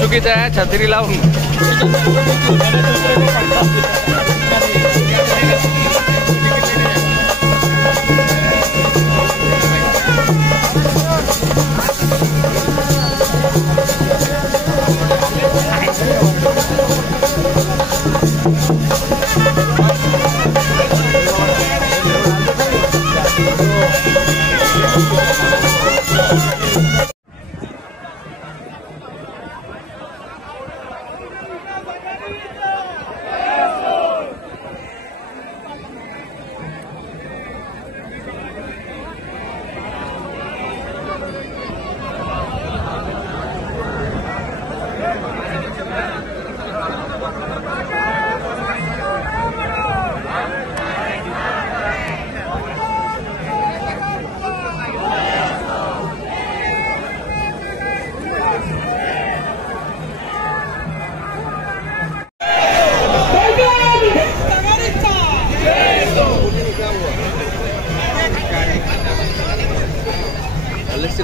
चुकीचं आहे छत्री लावून.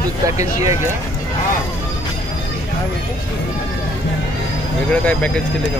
दूध पॅकेज आहे क्या? वेगळं काय पॅकेज केले का?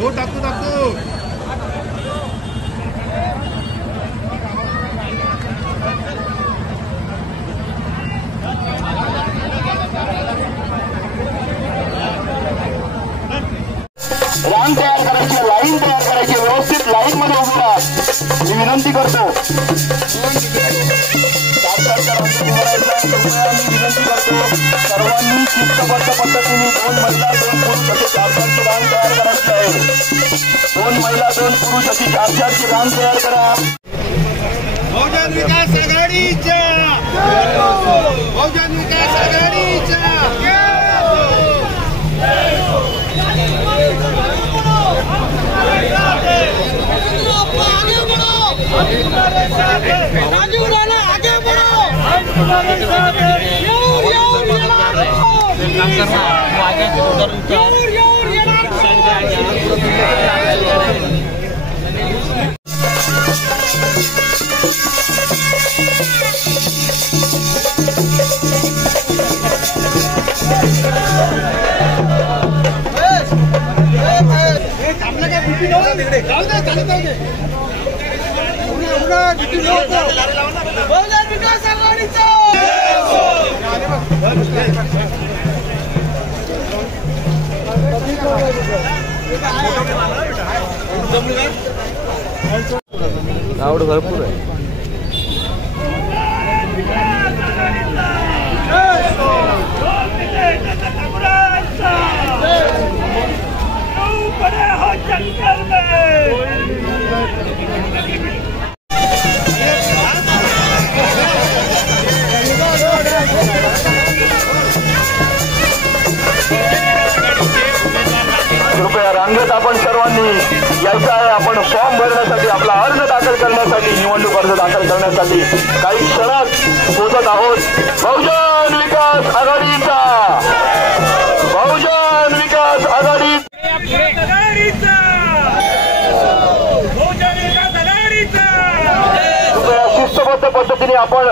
हो टाकू रांग तयार करायची, लाईन तयार करायची, व्यवस्थित लाईन मध्ये उभी राहा मी विनंती करतो. विनंती करतो सर्वांनी शिस्तबद्ध पद्धतीने 2 महिला 2 पुरुष असे 4-4ची रांग तयार करायची आहे. 2 महिला 2 पुरुष अशी 4-4ची रांग तयार करा. बहुजन विकास आघाडीच्या बहुजन विकास आघाडीच्या राजू राणा आगे बढ़ो. आवड भरपूर आहे. कृपया रांगेत आपण सर्वांनी यायचं आहे. आपण फॉर्म भरण्यासाठी आपला अर्ज दाखल करण्यासाठी निवडणूक अर्ज दाखल करण्यासाठी काही क्षणात पोहोचत आहोत. बहुजन विकास आघाडीचा बहुजन विकास आघाडी कृपया शिस्तबद्ध पद्धतीने आपण